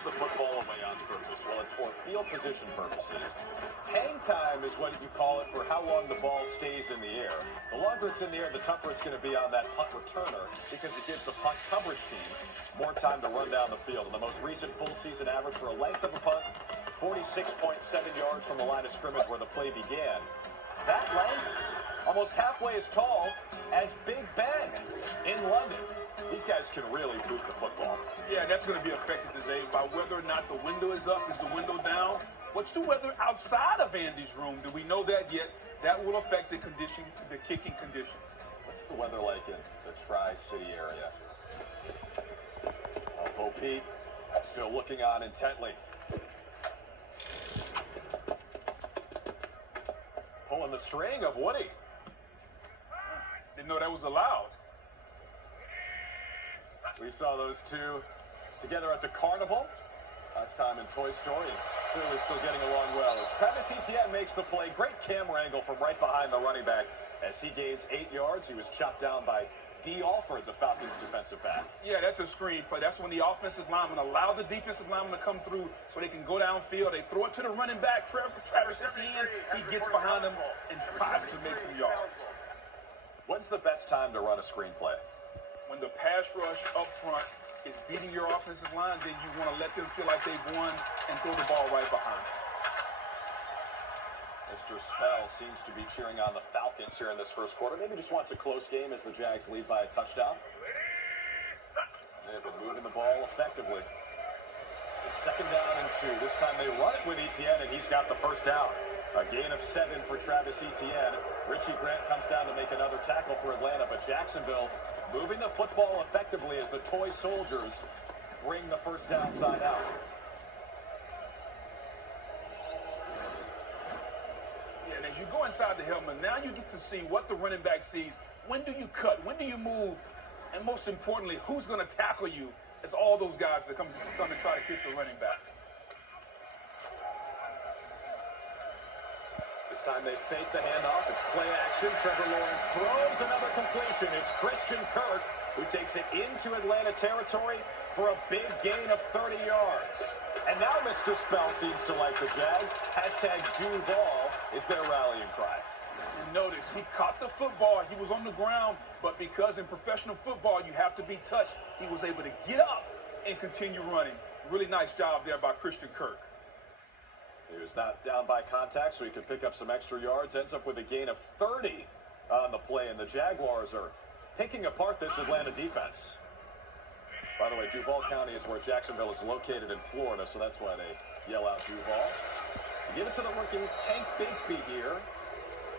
give the football away on purpose? Well, it's for field position purposes. Hang time is what you call it for how long the ball stays in the air. The longer it's in the air, the tougher it's going to be on that punt returner because it gives the punt coverage team more time to run down the field. And the most recent full season average for a length of a punt, 46.7 yards from the line of scrimmage where the play began. That length, almost halfway as tall as Big Ben in London. These guys can really boot the football. Yeah, that's going to be affected today by whether or not the window is up. Is the window down? What's the weather outside of Andy's room? Do we know that yet? That will affect the kicking conditions. What's the weather like in the Tri-City area? Bo Pete still looking on intently. Pulling the string of Woody. Didn't know that was allowed. We saw those two together at the carnival last time in Toy Story, and clearly still getting along well. As Travis Etienne makes the play, great camera angle from right behind the running back. As he gains 8 yards, he was chopped down by D. Alford, the Falcons defensive back. Yeah, that's a screen play. That's when the offensive lineman allow the defensive lineman to come through so they can go downfield. They throw it to the running back, Travis Etienne. He gets behind him and tries to make some yards. When's the best time to run a screenplay? When the pass rush up front is beating your offensive line, then you want to let them feel like they've won and throw the ball right behind. Mr. Spell seems to be cheering on the Falcons here in this first quarter. Maybe just wants a close game as the Jags lead by a touchdown. They've been moving the ball effectively. It's 2nd down and 2. This time they run it with Etienne, and he's got the first down. A gain of 7 for Travis Etienne. Richie Grant comes down to make another tackle for Atlanta, but Jacksonville moving the football effectively as the toy soldiers bring the first down side out. Yeah, and as you go inside the helmet, now you get to see what the running back sees. When do you cut? When do you move? And most importantly, who's going to tackle you? It's all those guys that come and try to hit the running back. This time they fake the handoff. It's play action. Trevor Lawrence throws another completion. It's Christian Kirk who takes it into Atlanta territory for a big gain of 30 yards. And now Mr. Spell seems to like the Jags. Hashtag Duval is their rallying cry. And notice he caught the football. He was on the ground, but because in professional football you have to be touched, he was able to get up and continue running. Really nice job there by Christian Kirk. He was not down by contact, so he could pick up some extra yards. Ends up with a gain of 30 on the play, and the Jaguars are picking apart this Atlanta defense. By the way, Duval County is where Jacksonville is located in Florida, so that's why they yell out Duval. Give it to the rookie Tank Bigsby here.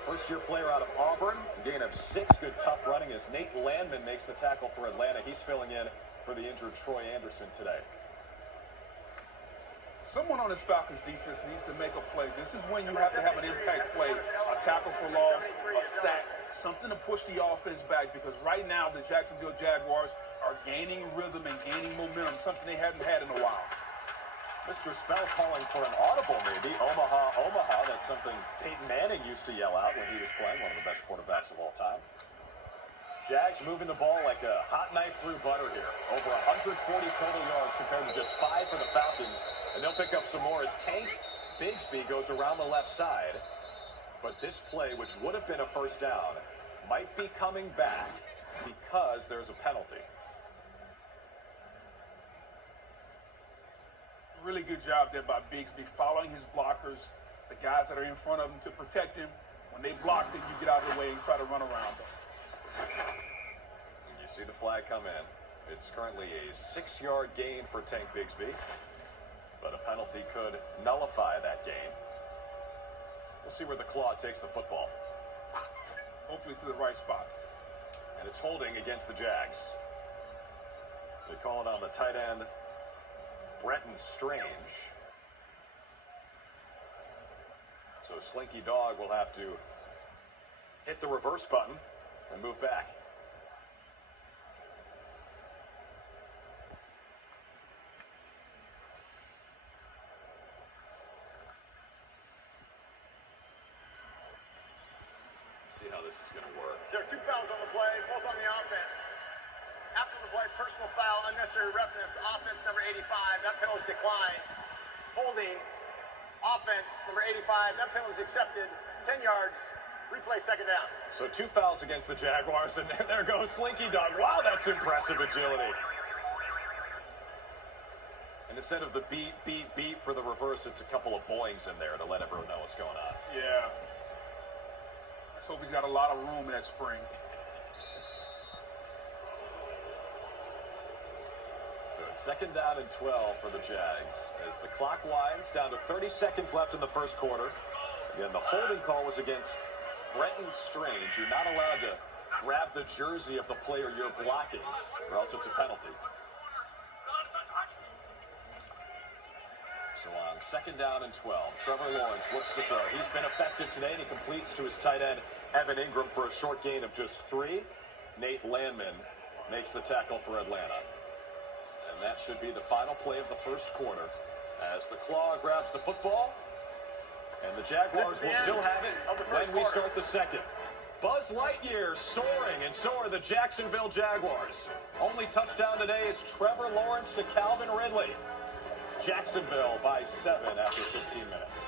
First-year player out of Auburn. Gain of 6. Good tough running as Nate Landman makes the tackle for Atlanta. He's filling in for the injured Troy Anderson today. Someone on this Falcons defense needs to make a play. This is when you have to have an impact play, a tackle for loss, a sack, something to push the offense back, because right now the Jacksonville Jaguars are gaining rhythm and gaining momentum, something they haven't had in a while. Mr. Spell calling for an audible maybe. Omaha, Omaha. That's something Peyton Manning used to yell out when he was playing, one of the best quarterbacks of all time. Jags moving the ball like a hot knife through butter here. Over 140 total yards compared to just 5 for the Falcons. And they'll pick up some more as Tank Bigsby goes around the left side. But this play, which would have been a first down, might be coming back because there's a penalty. Really good job there by Bigsby, following his blockers, the guys that are in front of him to protect him. When they block him, you get out of the way and try to run around them. You see the flag come in. It's currently a 6-yard gain for Tank Bigsby, but a penalty could nullify that gain. We'll see where the claw takes the football. Hopefully to the right spot. And it's holding against the Jags. They call it on the tight end, Brenton Strange. So Slinky Dog will have to hit the reverse button and move back. Let's see how this is going to work. There are 2 fouls on the play, both on the offense. After the play, personal foul, unnecessary roughness, offense number 85, that penalty is declined. Holding, offense number 85, that penalty is accepted. 10 yards, replay second down. So 2 fouls against the Jaguars, and there goes Slinky Dog. Wow, that's impressive agility. And instead of the beep, beep, beep for the reverse, it's a couple of boings in there to let everyone know what's going on. Yeah. Let's hope he's got a lot of room in that spring. So it's second down and 12 for the Jags as the clock winds down to 30 seconds left in the first quarter. Again, the holding call was against Brenton Strange. You're not allowed to grab the jersey of the player you're blocking, or else it's a penalty. So on second down and 12, Trevor Lawrence looks to throw. He's been effective today, and he completes to his tight end, Evan Ingram, for a short gain of just 3. Nate Landman makes the tackle for Atlanta. And that should be the final play of the first quarter as the Claw grabs the football. And the Jaguars will still have it when we start the second. Buzz Lightyear soaring, and so are the Jacksonville Jaguars. Only touchdown today is Trevor Lawrence to Calvin Ridley. Jacksonville by 7 after 15 minutes.